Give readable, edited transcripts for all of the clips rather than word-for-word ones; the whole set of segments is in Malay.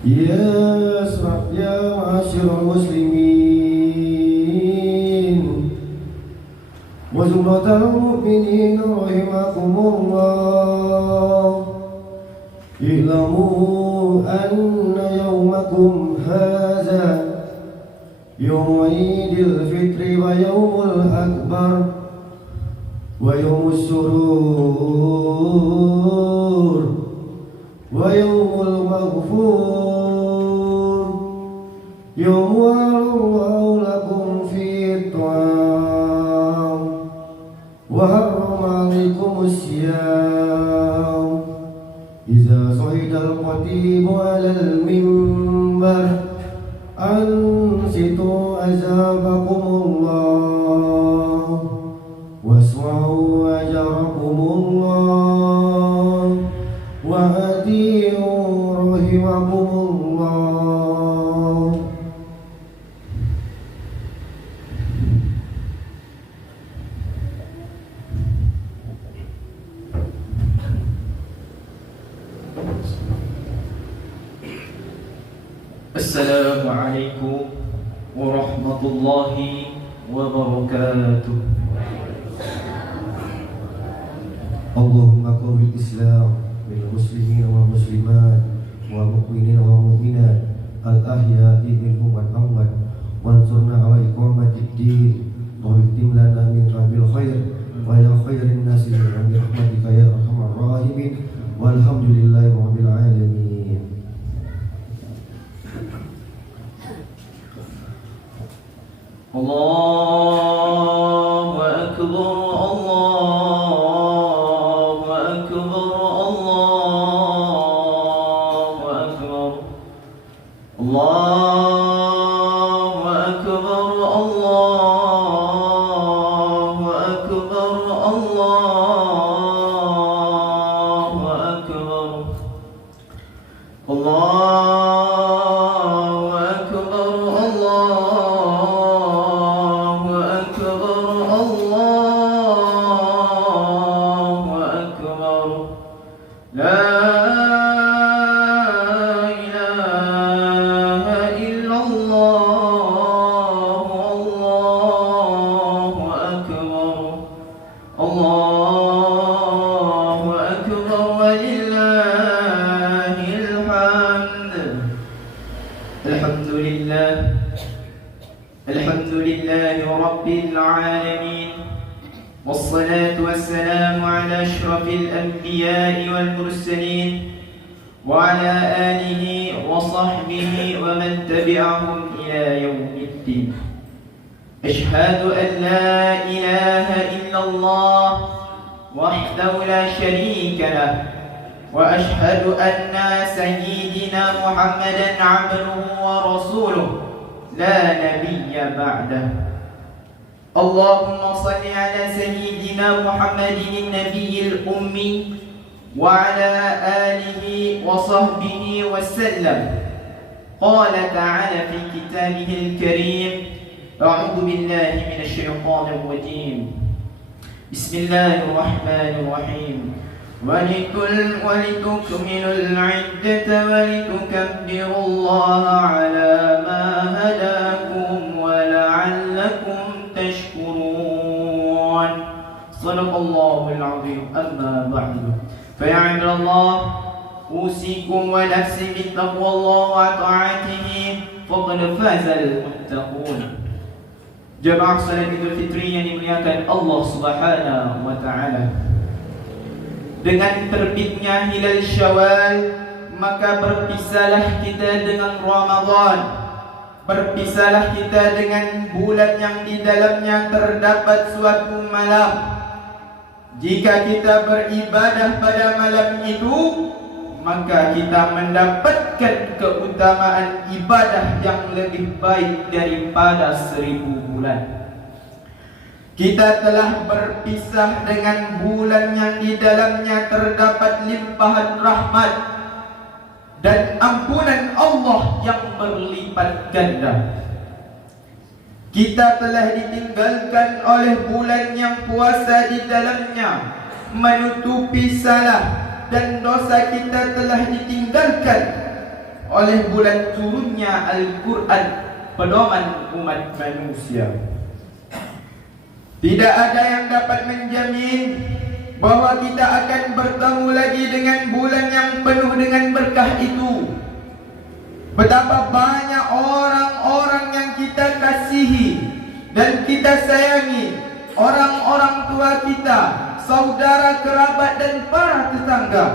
يا معاشر المسلمين وزمرة المؤمنين رحمكم الله، اعلموا أن يومكم هذا يوم عيد الفطر ويوم الأكبر ويوم السرور ويوم المغفور، يوم الله لكم فيه الطعام وحرم عليكم الصيام، إذا صعد الخطيب على المنبر أنصتوا أجابكم الله واسمعوا أجركم الله وأطيعوا رحمكم الله. Assalamualaikum warahmatullahi wabarakatuh. Allahumma qawwil Islam bil muslimin wal muslimat wal mu'minin wal mu'minat al ahya'i minhum wal amwat wansurna ala iqamatid din wa ihtim lana min qabil khair wa ya khairin nasi bi rahmatika ya arhamar rahimin walhamdulillahi rabbil alamin. Allahu akbar, Allahu akbar, Allahu akbar, Allahu akbar, Allahu akbar, Allahu akbar, Allahu akbar, Allahu akbar, Allahu akbar. La ilaha illallah, Allahu akbar, Allahu akbar, walillahil hamd. Alhamdulillah, alhamdulillahi rabbil alamin, wassalatu wassalamu ala ashrafil anbiya'i wal mursalin wa ala alihi wa sahbihi wa man tabi'ahum ila yaumiddin. Ashhadu an la ilaha illallah wahdahu la sharika lah wa ashhadu anna sayyidina Muhammadan abduhu wa rasuluh la nabiyya ba'dah. Allahumma salli ala sayyidina Muhammadin nabiyil ummi wa ala alihi wa sahbihi wa sallam. Qala ta'ala fi kitabihil karim, a'udhu billahi minash shaitanir rajim. Bismillahirrahmanirrahim. ولتكملوا العدة ولتكبروا الله على ما هداكم ولعلكم تشكرون. صدق الله العظيم. أما بعد فيا عباد الله، أوصيكم ونفسي بتقوى الله وطاعته فقد فاز المتقون. Jemaah salat Idul Fitri yang dimuliakan Allah Subhanahu wa taala. Dengan terbitnya hilal Syawal, maka berpisahlah kita dengan Ramadan. Berpisahlah kita dengan bulan yang di dalamnya terdapat suatu malam. Jika kita beribadah pada malam itu, maka kita mendapatkan keutamaan ibadah yang lebih baik daripada 1000 bulan. Kita telah berpisah dengan bulan yang di dalamnya terdapat limpahan rahmat dan ampunan Allah yang berlipat ganda. Kita telah ditinggalkan oleh bulan yang puasa di dalamnya menutupi salah dan dosa kita telah ditinggalkan oleh bulan turunnya Al-Quran, pedoman umat manusia. Tidak ada yang dapat menjamin bahwa kita akan bertemu lagi dengan bulan yang penuh dengan berkah itu. Betapa banyak orang-orang yang kita kasihi dan kita sayangi, orang-orang tua kita, saudara, kerabat dan para tetangga.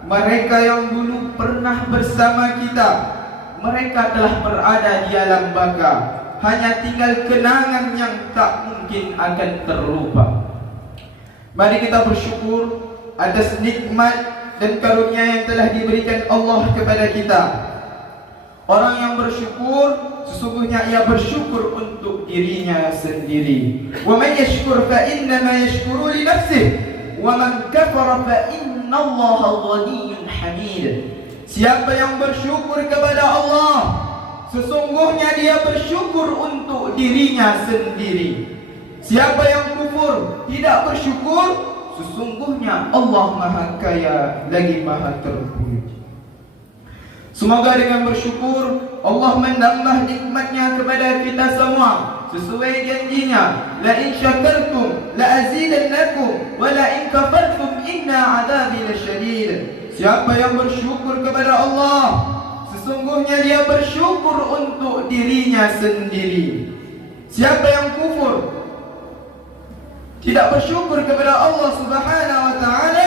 Mereka yang dulu pernah bersama kita, mereka telah berada di alam baka. Hanya tinggal kenangan yang tak mungkin akan terlupa. Mari kita bersyukur atas nikmat dan karunia yang telah diberikan Allah kepada kita. Orang yang bersyukur, sesungguhnya ia bersyukur untuk dirinya sendiri. Wa man yashkur fa innama yashkuru li nafsihi wa man kafara fa innallaha ghaniyyun hamid. Siapa yang bersyukur kepada Allah, sesungguhnya dia bersyukur untuk dirinya sendiri. Siapa yang kufur, tidak bersyukur, sesungguhnya Allah Maha Kaya lagi Maha Terpuji. Semoga dengan bersyukur Allah menambah nikmatnya kepada kita semua sesuai janjinya, la in syakartum la azidannakum wa la in kafartum inna adzabi lasyadid. Siapa yang bersyukur kepada Allah, sesungguhnya dia bersyukur untuk dirinya sendiri. Siapa yang kufur, tidak bersyukur kepada Allah Subhanahu wa taala,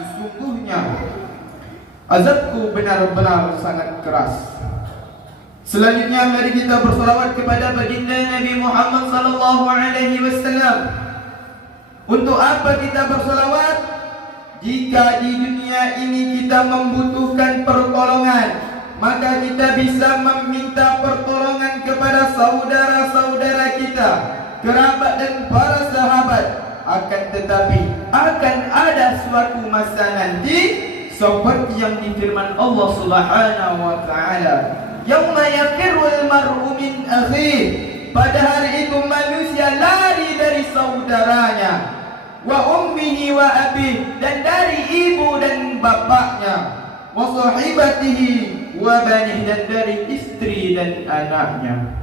sesungguhnya azabku benar-benar sangat keras. Selanjutnya mari kita bersalawat kepada baginda Nabi Muhammad sallallahu alaihi wasallam. Untuk apa kita bersalawat? Jika di dunia ini kita membutuhkan pertolongan, maka kita bisa meminta pertolongan kepada saudara-saudara kita, kerabat dan para sahabat. Akan tetapi akan ada suatu masa nanti seperti yang difirman Allah Subhanahu wa taala, yauma yafirrul mar'u min akhihi. Pada hari itu manusia lari dari saudaranya, wa ummihi wa abihi, dan dari ibu dan bapaknya, wa sahibatihi wa banihi, dan dari istri dan anaknya.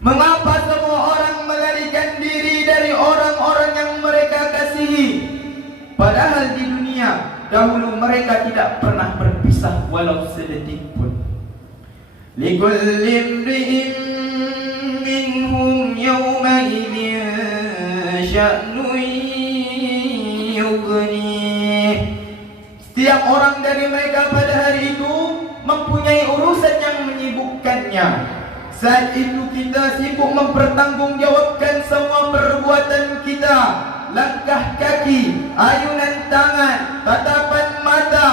Mengapa semua orang melarikan diri dari orang-orang yang mereka kasihi? Padahal di dunia dahulu mereka tidak pernah berpisah walau sedetik pun. Likulli imri'in minhum yawma idzin sya'nun yughnih. Setiap orang dari mereka pada hari itu mempunyai urusan yang menyibukkannya. Saat itu kita sibuk mempertanggungjawabkan semua perbuatan kita, langkah kaki, ayunan tangan, tatapan mata,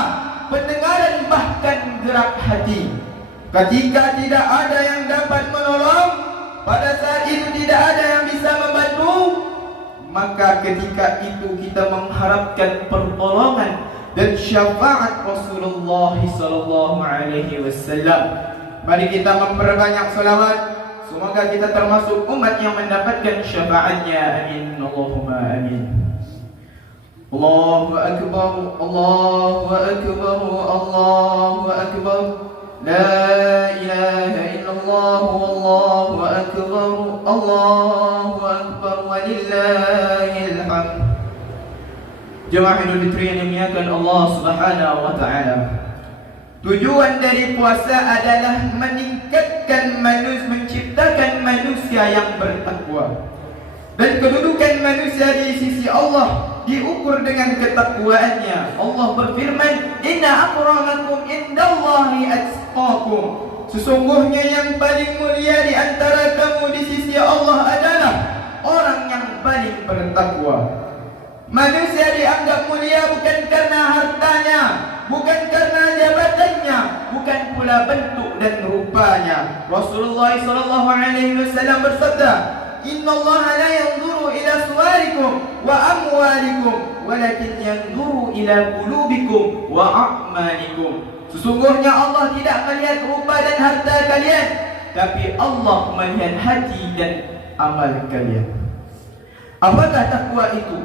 pendengaran, bahkan gerak hati. Ketika tidak ada yang dapat menolong, pada saat itu tidak ada yang bisa membantu, maka ketika itu kita mengharapkan pertolongan dan syafaat Rasulullah sallallahu alaihi wasallam. Mari kita memperbanyak salawat, semoga kita termasuk umat yang mendapatkan syafaatnya. Amin, Allahumma amin. Allahu akbar, Allahu akbar, Allahu akbar. La ilaha illallah, wallahu akbar, Allahu akbar, walillahil hamd. Jemaah Idul Fitri yang dimuliakan Allah Subhanahu wa taala. Tujuan dari puasa adalah meningkatkan manusia, menciptakan manusia yang bertakwa. Dan kedudukan manusia di sisi Allah diukur dengan ketakwaannya. Allah berfirman, "Inna akramakum indallahi atqakum." Sesungguhnya yang paling mulia di antara kamu di sisi Allah adalah orang yang paling bertakwa. Manusia dianggap mulia bukan karena hartanya, bukan karena jabatannya, bukan pula bentuk dan rupanya. Rasulullah sallallahu alaihi wasallam bersabda, "Innallaha la yanzuru ila suwarikum wa amwalikum, walakin yanzuru ila qulubikum wa a'malikum." Sesungguhnya Allah tidak melihat rupa dan harta kalian, tapi Allah melihat hati dan amal kalian. Apakah takwa itu?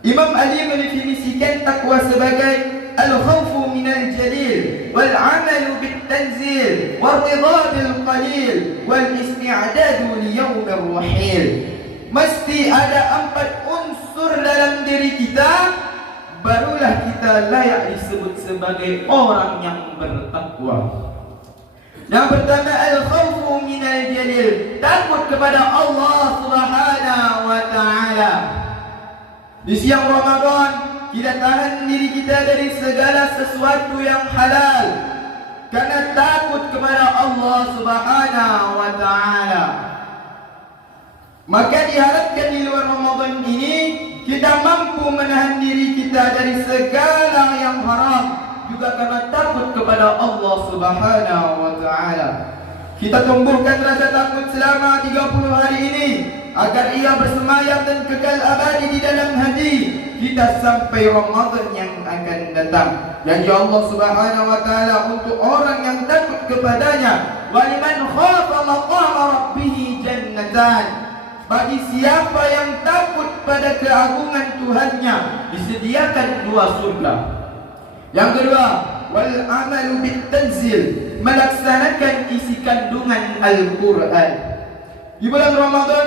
Imam Ali mendefinisikan takwa sebagai al-khawfu من الجليل والعمل بالتنزيل والرضا بالقليل والاستعداد ليوم الرحيل. Mesti ada 4 unsur dalam diri kita, barulah kita layak disebut sebagai orang yang bertakwa. Yang pertama, al-khawfu minal jalil, takut kepada Allah Subhanahu wa taala. Di siang Ramadan, kita tahan diri kita dari segala sesuatu yang halal karena takut kepada Allah Subhanahu wa taala. Maka diharapkan di luar Ramadan ini kita mampu menahan diri kita dari segala yang haram, juga karena takut kepada Allah Subhanahu wa taala. Kita tumbuhkan rasa takut selama 30 hari ini agar ia bersemayam dan kekal abadi di dalam hati kita sampai Ramadan yang akan datang. Janji Allah Subhanahu wa taala untuk orang yang takut kepadanya, waliman khafa maqama rabbih jannatan. Bagi siapa yang takut pada keagungan Tuhannya, disediakan 2 surga. Yang kedua, wal amalu bit tanzil, melaksanakan isi kandungan Al-Quran. Di bulan Ramadan,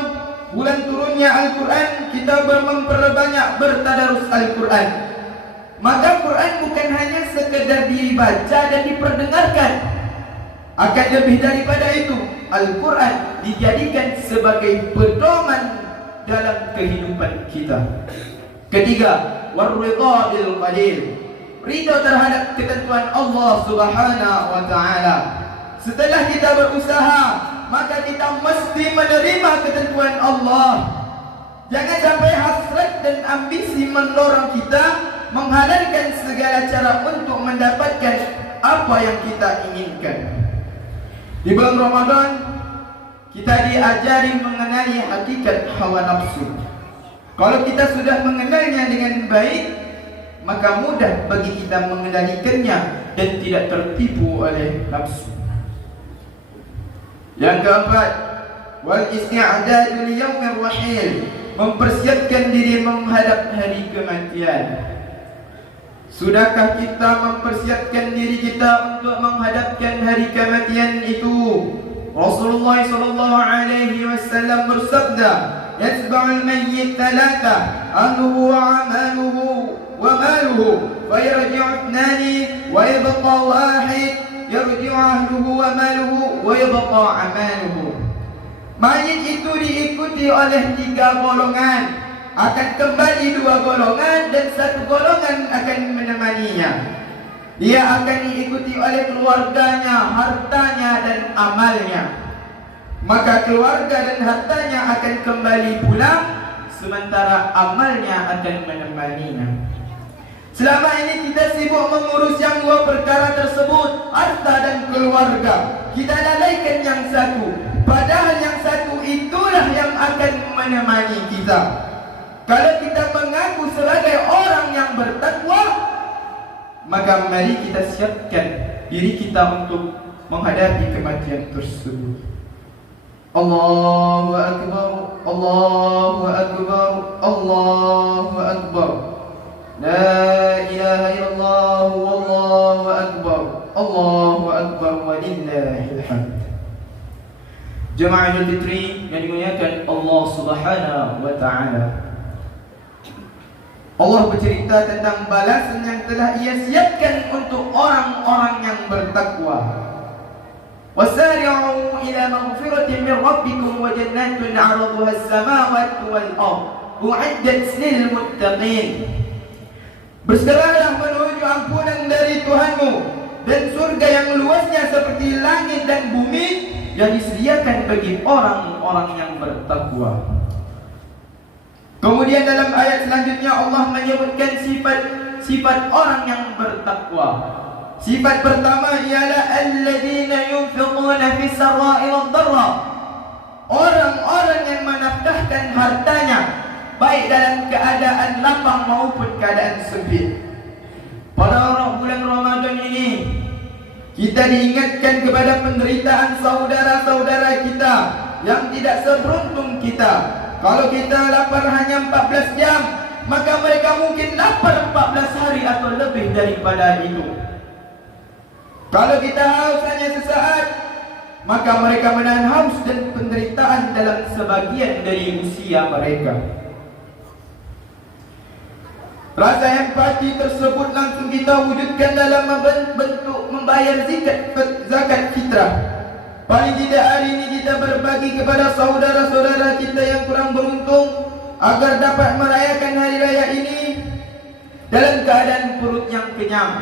bulan turunnya Al-Quran, kita memperbanyak bertadarus Al-Quran. Maka Quran bukan hanya sekedar dibaca dan diperdengarkan, akan lebih daripada itu, Al-Quran dijadikan sebagai pedoman dalam kehidupan kita. Ketiga, war-ridha bil qalil, ridha terhadap ketentuan Allah Subhanahu wa taala. Setelah kita berusaha, maka kita mesti menerima ketentuan Allah. Jangan sampai hasrat dan ambisi mendorong kita menghalalkan segala cara untuk mendapatkan apa yang kita inginkan. Di bulan Ramadan, kita diajari mengenali hakikat hawa nafsu. Kalau kita sudah mengenalnya dengan baik, maka mudah bagi kita mengendalikannya dan tidak tertipu oleh nafsu. Yang keempat, wal isti'dad li yaumir rahil, mempersiapkan diri menghadap hari kematian. Sudahkah kita mempersiapkan diri kita untuk menghadapkan hari kematian itu? Rasulullah sallallahu alaihi wasallam bersabda, "Yatba'ul mayyit thalatha, ahluhu wa 'amaluhu wa maluhu, fa yarji'u ithnani wa yabqa wahid, yarji'u ahluhu wa maluhu wa yabqa 'amaluhu." Mayit itu diikuti oleh 3 golongan. Akan kembali 2 golongan dan 1 golongan akan menemaninya. Dia akan diikuti oleh keluarganya, hartanya dan amalnya. Maka keluarga dan hartanya akan kembali pulang, sementara amalnya akan menemaninya. Selama ini kita sibuk mengurus yang 2 perkara tersebut, harta dan keluarga. Kita lalaikan yang 1, padahal yang 1 itulah yang akan menemani kita. Kalau kita mengaku sebagai orang yang bertakwa, maka mari kita siapkan diri kita untuk menghadapi kematian tersebut. Allahu Akbar, Allahu Akbar, Allahu Akbar. La ilaha illallah, wallahu akbar, Allahu Akbar, walillahil hamd. Jemaah Idul Fitri yang dimuliakan Allah Subhanahu wa taala, Allah bercerita tentang balasan yang telah Ia siapkan untuk orang-orang yang bertakwa. Wasari'u ila maghfiratin min rabbikum wa jannatin 'arduha as-samawati wal ardh u'iddat lil muttaqin. Bersegeralah menuju ampunan dari Tuhanmu dan surga yang luasnya seperti langit dan bumi yang disediakan bagi orang-orang yang bertakwa. Kemudian dalam ayat selanjutnya Allah menyebutkan sifat orang yang bertakwa. Sifat pertama ialah alladzina yunfiquna fis sarai wad dharra. Orang-orang yang menafkahkan hartanya baik dalam keadaan lapang maupun keadaan sempit. Pada bulan Ramadan ini kita diingatkan kepada penderitaan saudara-saudara kita yang tidak seberuntung kita. Kalau kita lapar hanya 14 jam, maka mereka mungkin lapar 14 hari atau lebih daripada itu. Kalau kita haus hanya sesaat, maka mereka menahan haus dan penderitaan dalam sebagian dari usia mereka. Rasa empati tersebut langsung kita wujudkan dalam bentuk membayar zakat fitrah. Paling tidak hari ini kita berbagi kepada saudara-saudara kita yang kurang beruntung, agar dapat merayakan hari raya ini dalam keadaan perut yang kenyang.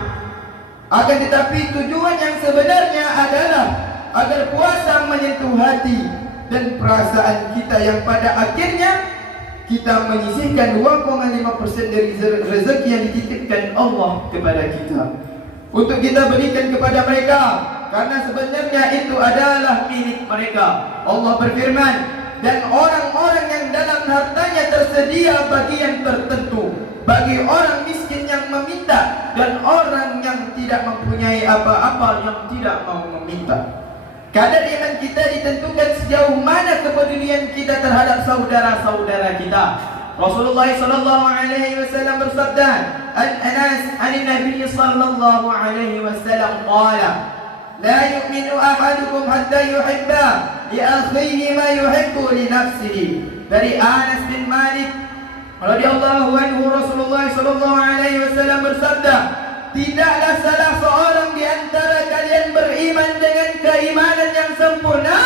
Akan tetapi tujuan yang sebenarnya adalah agar puasa menyentuh hati dan perasaan kita, yang pada akhirnya kita menyisihkan 2,5% dari rezeki yang dititipkan Allah kepada kita untuk kita berikan kepada mereka, karena sebenarnya itu adalah milik mereka. Allah berfirman, dan orang-orang yang dalam hartanya tersedia bagi yang tertentu, bagi orang miskin yang meminta dan orang yang tidak mempunyai apa-apa yang tidak mau meminta. Kadar iman kita ditentukan sejauh mana kepedulian kita terhadap saudara-saudara kita. Rasulullah sallallahu alaihi wasallam bersabda, An-Anas an-Nabi sallallahu alaihi wasallam qala, la yu'minu ahadukum hatta yuhibba li akhihi ma yuhibbu li nafsihi. Dari Anas bin Malik radhiyallahu anhu, Rasulullah sallallahu alaihi wasallam bersabda, tidaklah salah seorang di antara kalian beriman dengan keimanan yang sempurna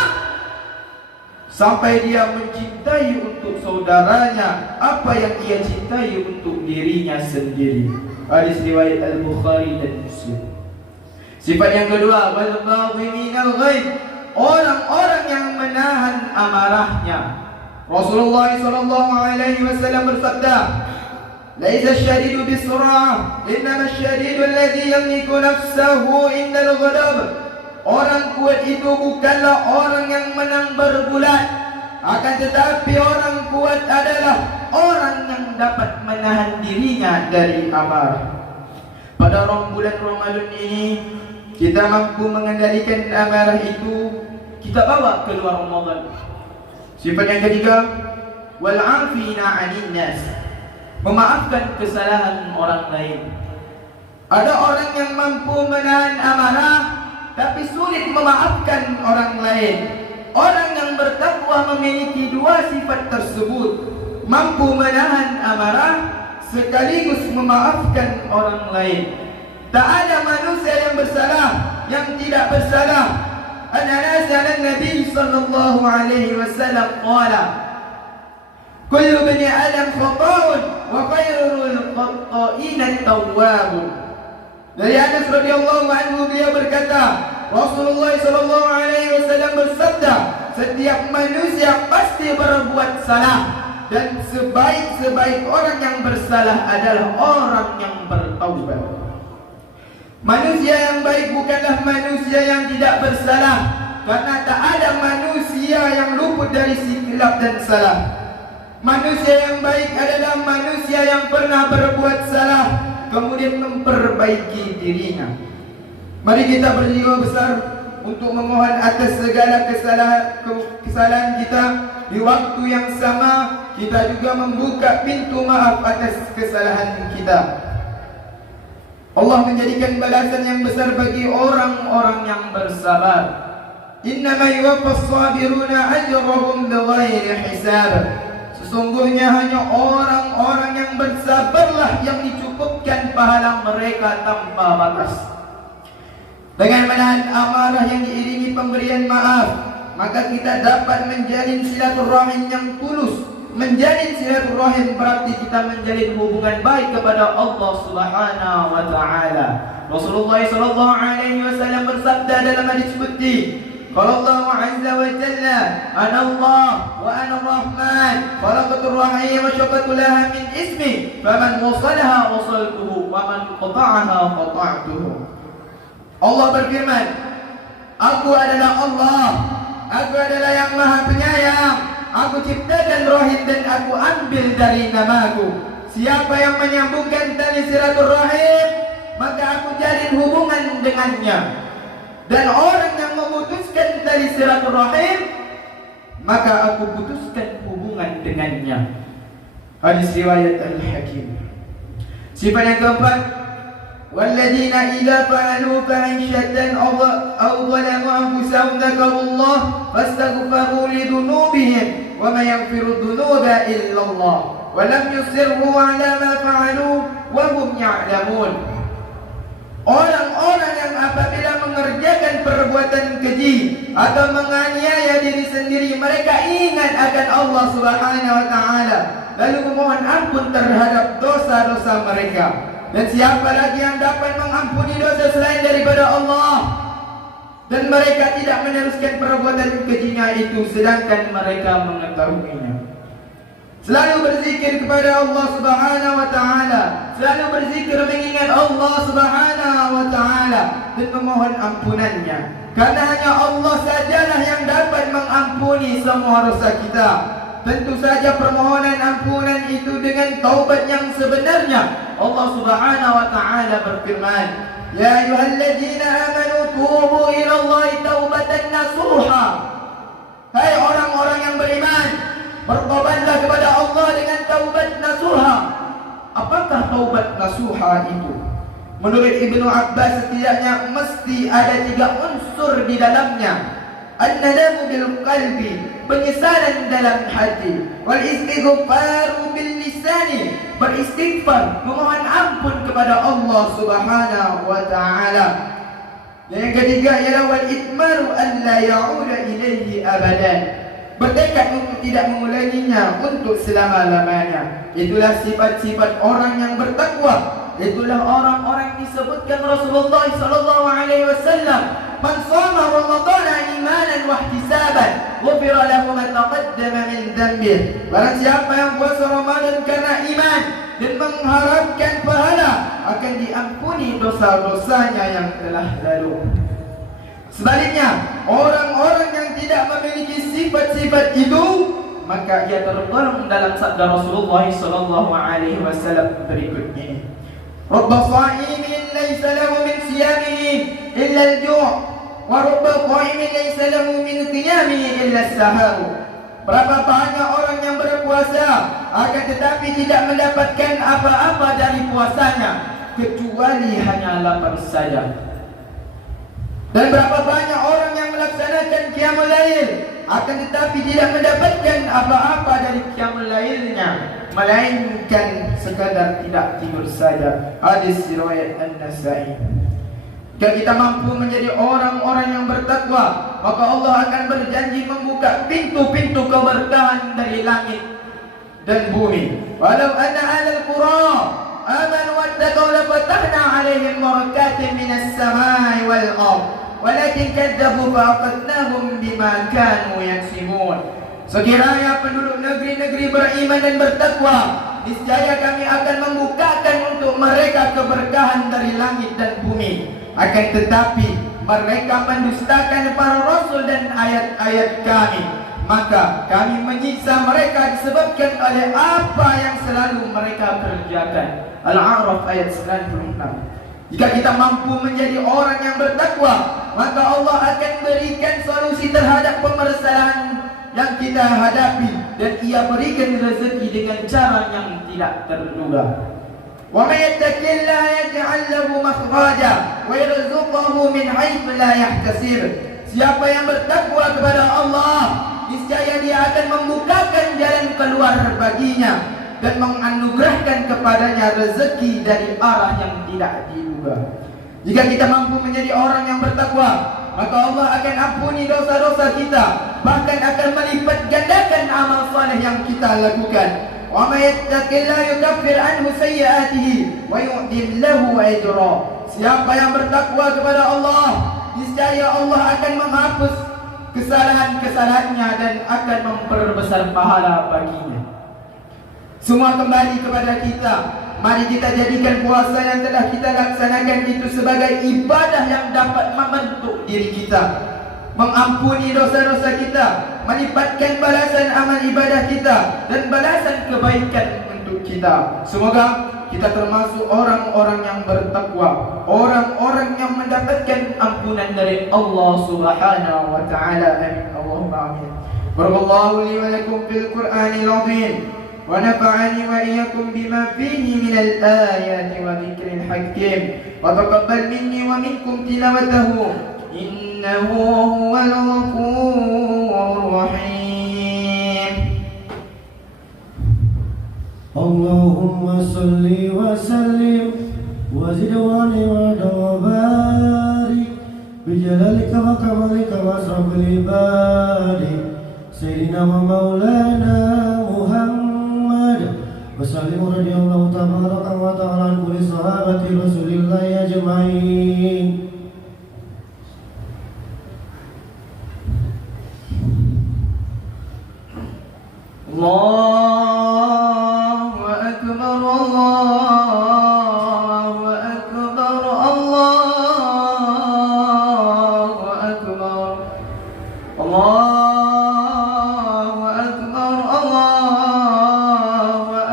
sampai dia mencintai untuk saudaranya apa yang ia cintai untuk dirinya sendiri. Hadis riwayat Al-Bukhari dan Muslim. Sifat yang kedua, wal-nadhiminal ghaib, orang-orang yang menahan amarahnya. Rasulullah sallallahu alaihi wasallam bersabda, laisa asyadidu bisur'ah, innama asyadidu alladhi yamliku nafsahu indal ghadab. Orang kuat itu bukanlah orang yang menang bergulat, akan tetapi orang kuat adalah orang yang dapat menahan dirinya dari amarah. Pada bulan Ramadan ini kita mampu mengendalikan amarah itu, kita bawa keluar Ramadan. Sifat yang ketiga, wal 'afina 'anil nas, memaafkan kesalahan orang lain. Ada orang yang mampu menahan amarah tapi sulit memaafkan orang lain. Orang yang bertakwa memiliki dua sifat tersebut, mampu menahan amarah sekaligus memaafkan orang lain. Tak ada manusia yang bersalah yang tidak bersalah. An-Anas an-Nabi sallallahu alaihi wasallam qala, kullu bani Adam khata'un wa khairul khata'in at-tawwabun. Dari Anas radhiyallahu anhu, beliau berkata, Rasulullah sallallahu alaihi wasallam bersabda, setiap manusia pasti berbuat salah, dan sebaik-sebaik orang yang bersalah adalah orang yang bertaubat. Manusia yang baik bukanlah manusia yang tidak bersalah, karena tak ada manusia yang luput dari silap dan salah. Manusia yang baik adalah manusia yang pernah berbuat salah kemudian memperbaiki dirinya. Mari kita berjiwa besar untuk memohon atas segala kesalahan kita. Di waktu yang sama kita juga membuka pintu maaf atas kesalahan kita. Allah menjadikan balasan yang besar bagi orang-orang yang bersabar. Innama yuwaffas sabiruna ajrahum bighairi hisab. Sesungguhnya hanya orang-orang yang bersabarlah yang dicukupkan pahala mereka tanpa batas. Dengan menahan amarah yang diiringi pemberian maaf, maka kita dapat menjalin silaturahim yang tulus. Menjalin silaturahim berarti kita menjalin hubungan baik kepada Allah Subhanahu wa taala. Rasulullah sallallahu alaihi wasallam bersabda dalam hadis qudsi, qala Allah azza wa jalla, ana Allah wa ana Rahman, khalaqtu rahim wa syaqatu laha min ismi, faman wasalaha wasaltuhu wa man qata'aha qata'tuhu. Allah berfirman, aku adalah Allah, aku adalah yang maha penyayang, aku ciptakan rahim dan aku ambil dari namaku. Siapa yang menyambungkan tali silaturahim, maka aku jalin hubungan dengannya. Dan orang yang memutuskan tali silaturahim, maka aku putuskan hubungan dengannya. Hadis riwayat Al-Hakim. Hakim. Sifat yang keempat, walladzina idza fa'alu fahishatan aw zalamu anfusahum dzakarullah fastaghfiru li dzunubihim wa man yaghfiru dzunuba illa Allah wa lam yusirru 'ala ma fa'alu wa hum ya'lamun. Orang-orang yang apabila mengerjakan perbuatan keji atau menganiaya diri sendiri, mereka ingat akan Allah Subhanahu wa taala, lalu memohon ampun terhadap dosa-dosa mereka. Dan siapa lagi yang dapat mengampuni dosa selain daripada Allah? Dan mereka tidak meneruskan perbuatan kejinya itu sedangkan mereka mengetahuinya. Selalu berzikir kepada Allah Subhanahu wa taala, selalu berzikir mengingat Allah Subhanahu wa taala dan memohon ampunannya. Karena hanya Allah sajalah yang dapat mengampuni semua dosa kita. Tentu saja permohonan ampunan itu dengan taubat yang sebenarnya. Allah Subhanahu wa taala berfirman, "Ya ayyuhalladzina amanu tubu ila Allahi taubatan nasuha." Hai orang-orang yang beriman, bertobatlah kepada Allah dengan taubat nasuha. Apakah taubat nasuha itu? Menurut Ibnu Abbas, setidaknya mesti ada 3 unsur di dalamnya. An-nadamu bil qalbi, penyesalan dalam hati, wal istighfaru bil lisani, beristighfar, memohon ampun kepada Allah Subhanahu wa taala. Dan yang ketiga ialah wal itmaru an la ya'uda ilaihi abadan, bertekad untuk tidak mengulanginya untuk selama-lamanya. Itulah sifat-sifat orang yang bertakwa. Itulah orang-orang disebutkan Rasulullah sallallahu alaihi wasallam, "Man shama Ramadhana imanan wa ihtisaban, ghufira lahu ma taqaddama min dhanbihi." Barang siapa yang puasa Ramadan karena iman dan mengharapkan pahala, akan diampuni dosa-dosanya yang telah lalu. Sebaliknya, orang-orang yang tidak memiliki sifat-sifat itu, maka ia tergolong dalam sabda Rasulullah sallallahu alaihi wasallam berikut ini. Rabba sha'imin laysa lahu min siyamihi illa al-ju' wa rabba qa'imin laysa lahu min qiyamihi illa as-sahar. Berapa banyak orang yang berpuasa akan tetapi tidak mendapatkan apa-apa dari puasanya kecuali hanya lapar saja. Dan berapa banyak orang yang melaksanakan qiyamul lail akan tetapi tidak mendapatkan apa-apa dari qiyamul lailnya, melainkan sekadar tidak tidur saja. Hadis riwayat An-Nasa'i. Jika kita mampu menjadi orang-orang yang bertakwa, maka Allah akan berjanji membuka pintu-pintu keberkahan dari langit dan bumi. Walau anna ahlal qura amanu wattaqaw la fatahna 'alaihim barakatin minas samai wal ardh walakin kadzabu fa'aqadnahum bima kanu yaksibun. Sekiranya penduduk negeri-negeri beriman dan bertakwa, niscaya kami akan membukakan untuk mereka keberkahan dari langit dan bumi. Akan tetapi mereka mendustakan para rasul dan ayat-ayat kami, maka kami menyiksa mereka disebabkan oleh apa yang selalu mereka kerjakan. Al-A'raf ayat 96. Jika kita mampu menjadi orang yang bertakwa, maka Allah akan berikan solusi terhadap permasalahan yang kita hadapi, dan Ia berikan rezeki dengan cara yang tidak terduga. Wa may yattaqillaha yaj'al lahu makhraja wa yarzuqhu min haitsu la yahtasib. Siapa yang bertakwa kepada Allah, niscaya dia akan membukakan jalan keluar baginya dan menganugerahkan kepadanya rezeki dari arah yang tidak diduga. Jika kita mampu menjadi orang yang bertakwa, maka Allah akan ampuni dosa-dosa kita, bahkan akan melipat gandakan amal saleh yang kita lakukan. Wa may yattaqillaha yukaffir anhu sayyi'atihi wa yu'tim lahu ajra. Siapa yang bertakwa kepada Allah, niscaya Allah akan menghapus kesalahan-kesalahannya dan akan memperbesar pahala baginya. Semua kembali kepada kita. Mari kita jadikan puasa yang telah kita laksanakan itu sebagai ibadah yang dapat membentuk diri kita, mengampuni dosa-dosa kita, melipatkan balasan amal ibadah kita, dan balasan kebaikan untuk kita. Semoga kita termasuk orang-orang yang bertakwa, orang-orang yang mendapatkan ampunan dari Allah Subhanahu wa taala. Amin. Allahumma amin. Barakallahu li wa lakum fil Qur'anil azim ونفعني وإياكم بما فيه من الآيات وذكر الحكيم وتقبل مني ومنكم تلاوته إنه هو الغفور الرحيم. اللهم صل وسلم وزد وبارك بجلالك وكمالك واشرف العباد سيدنا ومولانا محمد وسلم رضي الله تبارك وتعالى عن كل صحابة رسول الله أجمعين. الله أكبر الله أكبر الله أكبر الله أكبر الله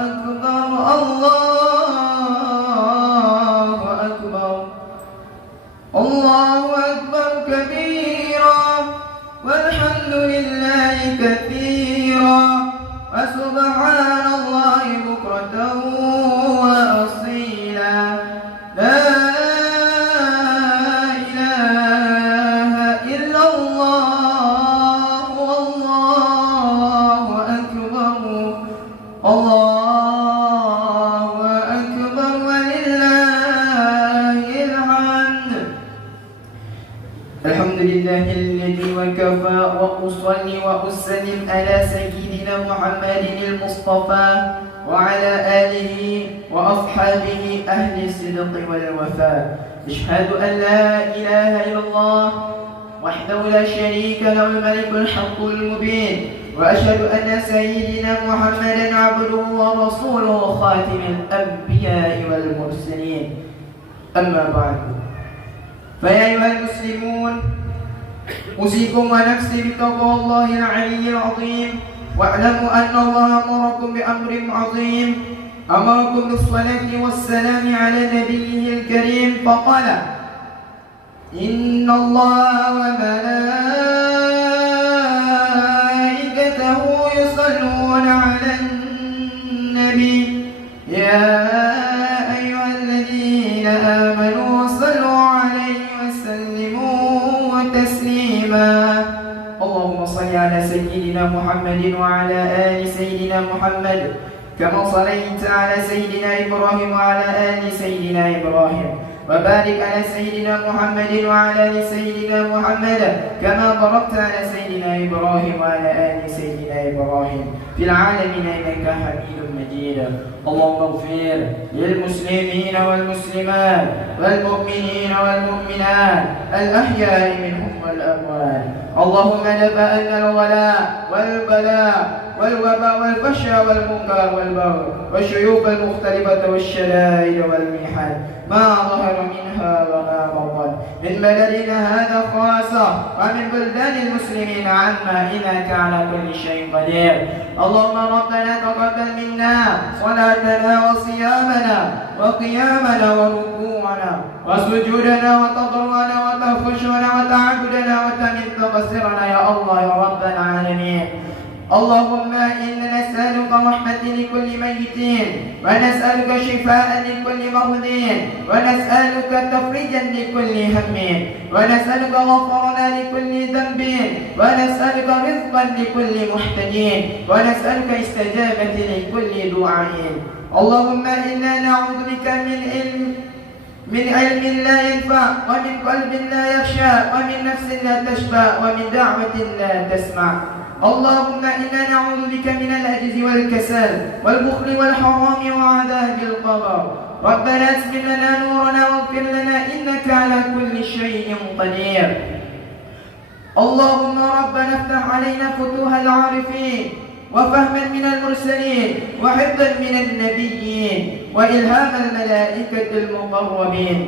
أكبر الله أكبر الله أكبر كبيرا والحمد لله كثيرا وسبحان الله بكرة وأصيلا لا إله إلا الله والله أكبر الله أكبر ولله الحمد. الحمد لله الذي وكفى وأصلي وأسلم على سيدنا محمد المصطفى وعلى آله وأصحابه أهل الصدق والوفاء. أشهد أن لا إله إلا الله وحده لا شريك له الملك الحق المبين وأشهد أن سيدنا محمدا عبده ورسوله خاتم الأنبياء والمرسلين. أما بعد فيا أيها المسلمون أوصيكم ونفسي بتقوى الله العلي العظيم واعلموا أن الله أمركم بأمر عظيم أمركم بالصلاة والسلام على نبيه الكريم فقال إن الله وملائكته يصلون على النبي يا أيها الذين آمنوا صلوا عليه وسلموا تسليما. اللهم صل على سيدنا محمد وعلى آل سيدنا محمد كما صليت على سيدنا إبراهيم وعلى آل سيدنا إبراهيم وبارك على سيدنا محمد وعلى آل سيدنا محمد كما باركت على سيدنا إبراهيم وعلى آل سيدنا إبراهيم في العالمين إنك حميد مجيد. اللهم اغفر للمسلمين والمسلمات والمؤمنين والمؤمنات الأحياء منهم والأموات. اللهم دفع عنا الولاء والبلاء والوباء والفحشاء والمنكر والبغي والشيوخ المختلفة والشدائد والمحن ما ظهر منها وما بطن من بلدنا هذا خاصة ومن بلدان المسلمين عما إنك على كل شيء قدير. اللهم ربنا تقبل منا صلاتنا وصيامنا وقيامنا وركوعنا وسجودنا وتضرعنا وتخشعنا وتعبدنا وتمن تقصرنا يا الله يا رب العالمين. اللهم إنا نسألك رحمة لكل ميتين ونسألك شفاء لكل مرضين ونسألك تفريجا لكل هم ونسألك غفرانا لكل ذنب ونسألك رزقا لكل محتاجين ونسألك استجابة لكل دعاء. اللهم إنا نعوذ بك من علم لا ينفع ومن قلب لا يخشى ومن نفس لا تشفى ومن دعوة لا تسمع. اللهم إنا نعوذ بك من العجز والكسل والبخل والحرام وعذاب القبر. ربنا اسم لنا نورنا واغفر لنا إنك على كل شيء قدير. اللهم ربنا افتح علينا فتوح العارفين وفهما من المرسلين وحفظا من النبيين وإلهام الملائكة المقربين.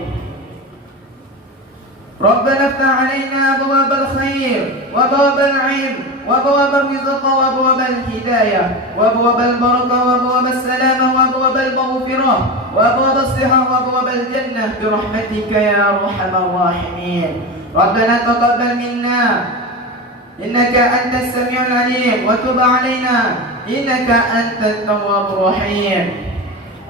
ربنا افتح علينا أبواب الخير وأبواب العلم وأبواب الرزق وأبواب الهداية وأبواب البركة وأبواب السلامة وأبواب المغفرة وأبواب الصحة وأبواب الجنة برحمتك يا أرحم الراحمين. ربنا تقبل منا إنك أنت السميع العليم وتب علينا إنك أنت التواب الرحيم.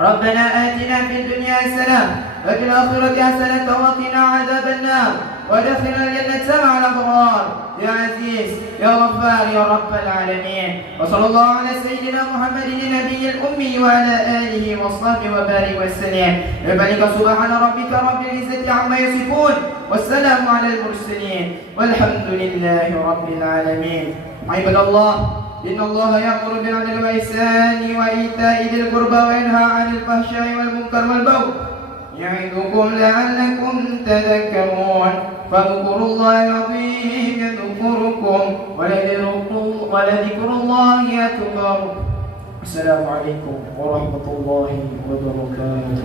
ربنا آتنا في الدنيا حسنة وفي الآخرة حسنة وقنا عذاب النار وادخلنا الجنة مع الأبرار يا عزيز يا غفار يا رب العالمين. وصلى الله على سيدنا محمد النبي الأمي وعلى آله وصحبه وبارك وسلم. بذلك سبحان ربك رب العزة عما يصفون والسلام على المرسلين والحمد لله رب العالمين. عباد الله، إن الله يأمر بالعدل والإحسان وإيتاء ذي القربى وينهى عن الفحشاء والمنكر والبغي يعظكم لعلكم تذكرون. فاذكروا الله العظيم يذكركم ولذكر الله أكبر. السلام عليكم ورحمة الله وبركاته.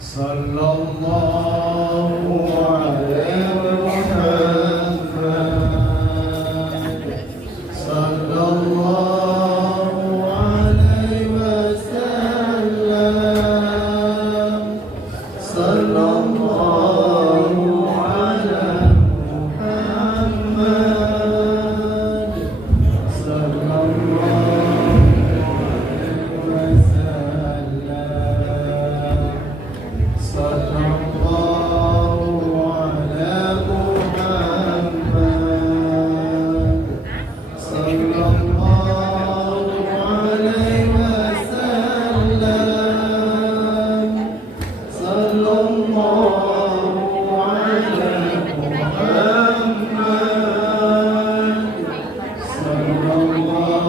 صلى الله على محمد صلى الله عليه وسلم صلى الله على محمد صلى الله عليه وسلم صلى الله على محمد صلى الله عليه وسلم صلى الله على محمد صلى الله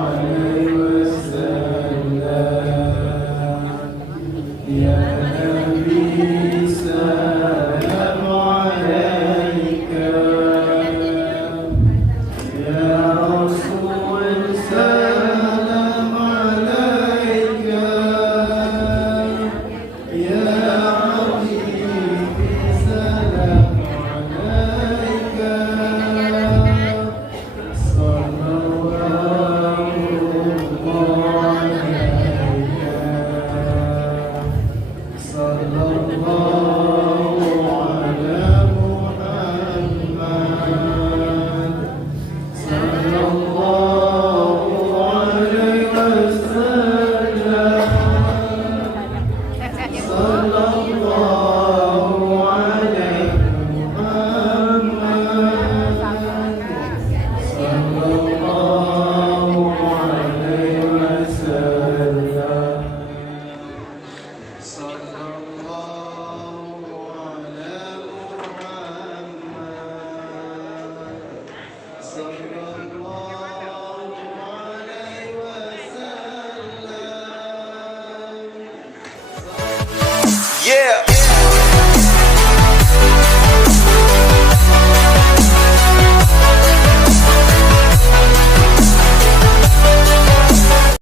عليه وسلم. يا نبي سلام عليك، يا رسول سلام عليك، يا حبيبي سلام عليك، صلوات الله عليك، صلى الله على محمد صلى الله عليه وسلم صلى الله على محمد صلى الله عليه وسلم صلى الله على محمد صلى الله عليه وسلم. Yeah.